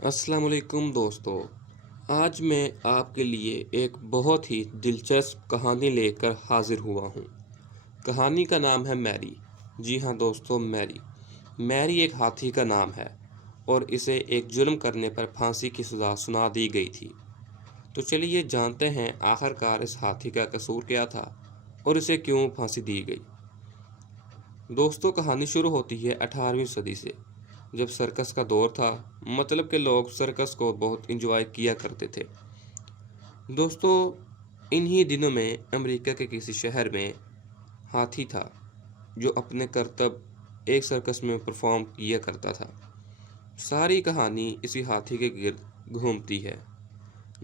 अस्सलाम वालेकुम दोस्तों। आज मैं आपके लिए एक बहुत ही दिलचस्प कहानी लेकर हाजिर हुआ हूँ। कहानी का नाम है मैरी। जी हाँ दोस्तों, मैरी। मैरी एक हाथी का नाम है और इसे एक जुर्म करने पर फांसी की सज़ा सुना दी गई थी। तो चलिए जानते हैं आखिरकार इस हाथी का कसूर क्या था और इसे क्यों फांसी दी गई। दोस्तों, कहानी शुरू होती है 18वीं सदी से, जब सर्कस का दौर था। मतलब के लोग सर्कस को बहुत इंजॉय किया करते थे। दोस्तों, इन्हीं दिनों में अमेरिका के किसी शहर में हाथी था जो अपने करतब एक सर्कस में परफॉर्म किया करता था। सारी कहानी इसी हाथी के गिर्द घूमती है।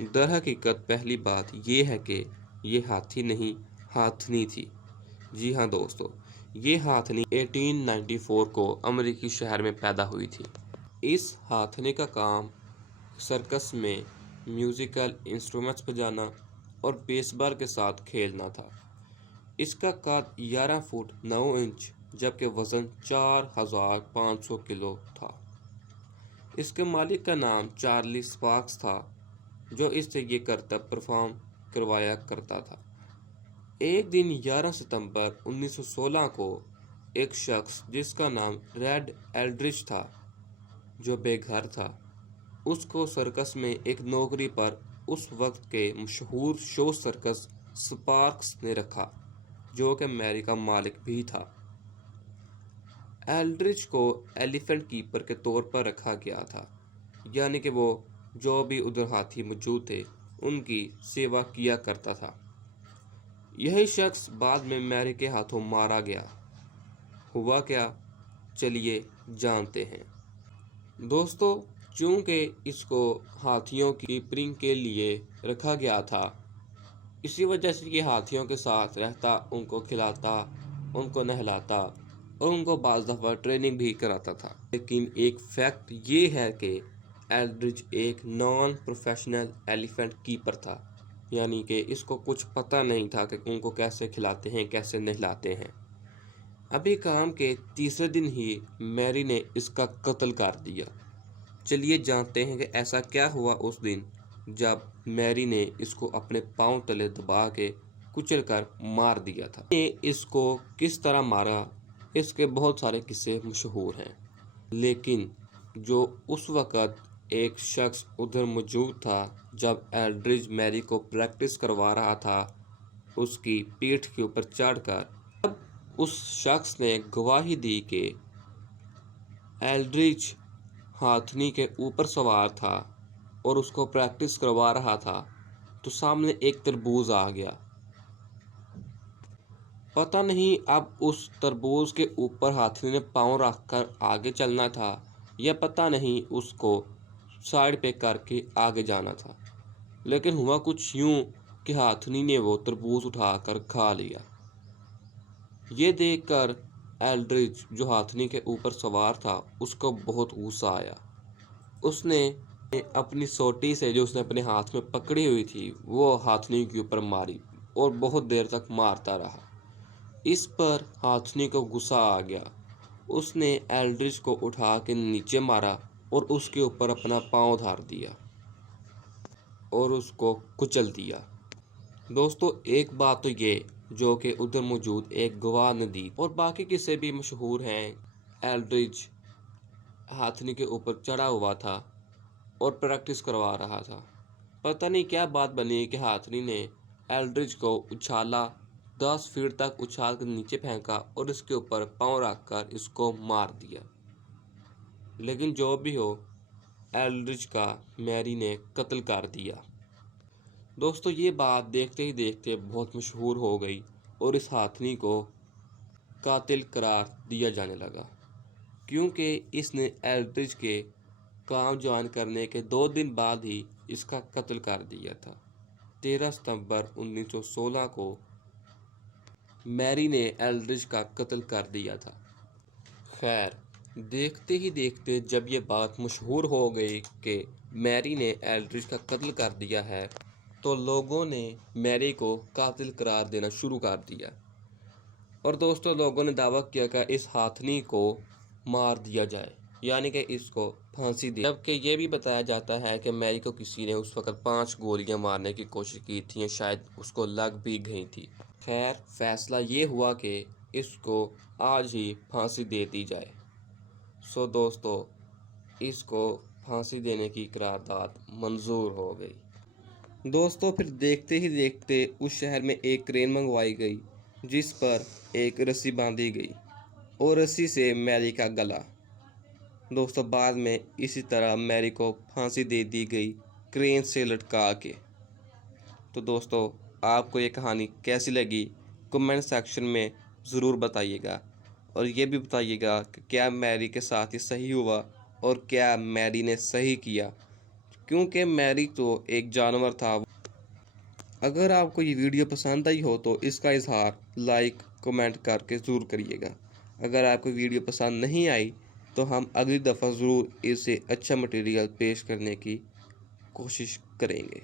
दरहकीकत पहली बात ये है कि ये हाथी नहीं, हाथनी थी। जी हाँ दोस्तों, ये हाथनी 1894 को अमेरिकी शहर में पैदा हुई थी। इस हाथनी का काम सर्कस में म्यूजिकल इंस्ट्रूमेंट्स बजाना और बेसबॉल के साथ खेलना था। इसका कद 11 फुट 9 इंच जबकि वज़न 4500 किलो था। इसके मालिक का नाम चार्ली स्पार्क्स था, जो इससे ये करतब परफॉर्म करवाया करता था। एक दिन 11 सितंबर 1916 को एक शख्स जिसका नाम रेड एल्ड्रिच था, जो बेघर था, उसको सर्कस में एक नौकरी पर उस वक्त के मशहूर शो सर्कस स्पार्क्स ने रखा, जो कि मैरी का मालिक भी था। एल्ड्रिच को एलिफेंट कीपर के तौर पर रखा गया था, यानी कि वो जो भी उधर हाथी मौजूद थे उनकी सेवा किया करता था। यही शख्स बाद में मैरी के हाथों मारा गया। हुआ क्या, चलिए जानते हैं। दोस्तों, चूंकि इसको हाथियों की कीपरिंग के लिए रखा गया था, इसी वजह से ये हाथियों के साथ रहता, उनको खिलाता, उनको नहलाता और उनको बाज़ दफ़ा ट्रेनिंग भी कराता था। लेकिन एक फैक्ट ये है कि एल्ड्रिच एक नॉन प्रोफेशनल एलिफेंट कीपर था, यानी कि इसको कुछ पता नहीं था कि उनको कैसे खिलाते हैं, कैसे नहलाते हैं। अभी काम के तीसरे दिन ही मैरी ने इसका कत्ल कर दिया। चलिए जानते हैं कि ऐसा क्या हुआ उस दिन जब मैरी ने इसको अपने पांव तले दबा के कुचल कर मार दिया था। ने इसको किस तरह मारा, इसके बहुत सारे किस्से मशहूर हैं। लेकिन जो उस वक़्त एक शख्स उधर मौजूद था जब एल्ड्रिच मैरी को प्रैक्टिस करवा रहा था, उसकी पीठ के ऊपर चढ़कर, तब उस शख्स ने गवाही दी कि एल्ड्रिच हाथनी के ऊपर सवार था और उसको प्रैक्टिस करवा रहा था, तो सामने एक तरबूज आ गया। पता नहीं अब उस तरबूज के ऊपर हाथनी ने पाँव रखकर आगे चलना था या पता नहीं उसको साइड पे करके आगे जाना था। लेकिन हुआ कुछ यूं कि हाथनी ने वो तरबूज उठाकर खा लिया। ये देखकर एल्ड्रिच, जो हाथनी के ऊपर सवार था, उसको बहुत गुस्सा आया। उसने अपनी सोटी से, जो उसने अपने हाथ में पकड़ी हुई थी, वो हाथनी के ऊपर मारी और बहुत देर तक मारता रहा। इस पर हाथनी को गुस्सा आ गया। उसने एल्ड्रिच को उठा के नीचे मारा और उसके ऊपर अपना पाँव धर दिया और उसको कुचल दिया। दोस्तों, एक बात तो ये, जो कि उधर मौजूद एक गवाह ने दी, और बाकी किस्से भी मशहूर हैं। एल्ड्रिच हाथनी के ऊपर चढ़ा हुआ था और प्रैक्टिस करवा रहा था। पता नहीं क्या बात बनी कि हाथनी ने एल्ड्रिच को उछाला, 10 फीट तक उछाल कर नीचे फेंका और इसके ऊपर पाँव रखकर इसको मार दिया। लेकिन जो भी हो, एल्ड्रिच का मैरी ने कत्ल कर दिया। दोस्तों, ये बात देखते ही देखते बहुत मशहूर हो गई और इस हाथनी को कातिल करार दिया जाने लगा, क्योंकि इसने एल्ड्रिच के काम ज्वाइन करने के 2 दिन बाद ही इसका कत्ल कर दिया था। 13 सितंबर 1916 को मैरी ने एल्ड्रिच का कत्ल कर दिया था। खैर, देखते ही देखते जब ये बात मशहूर हो गई कि मैरी ने एल्ड्रिच का कत्ल कर दिया है, तो लोगों ने मैरी को कातिल करार देना शुरू कर दिया। और दोस्तों, लोगों ने दावा किया कि इस हाथनी को मार दिया जाए, यानी कि इसको फांसी दी, जबकि ये भी बताया जाता है कि मैरी को किसी ने उस वक्त 5 गोलियां मारने की कोशिश की थी या शायद उसको लग भी गई थी। खैर, फैसला ये हुआ कि इसको आज ही फांसी दे दी जाए। सो दोस्तों, इसको फांसी देने की करारदाद मंजूर हो गई। दोस्तों, फिर देखते ही देखते उस शहर में एक क्रेन मंगवाई गई जिस पर एक रस्सी बांधी गई और रस्सी से मैरी का गला। दोस्तों, बाद में इसी तरह मैरी को फांसी दे दी गई क्रेन से लटका के। तो दोस्तों, आपको ये कहानी कैसी लगी कमेंट सेक्शन में ज़रूर बताइएगा और ये भी बताइएगा कि क्या मैरी के साथ ही सही हुआ और क्या मैरी ने सही किया, क्योंकि मैरी तो एक जानवर था। अगर आपको ये वीडियो पसंद आई हो तो इसका इजहार लाइक कमेंट करके ज़रूर करिएगा। अगर आपको वीडियो पसंद नहीं आई तो हम अगली दफ़ा ज़रूर इसे अच्छा मटेरियल पेश करने की कोशिश करेंगे।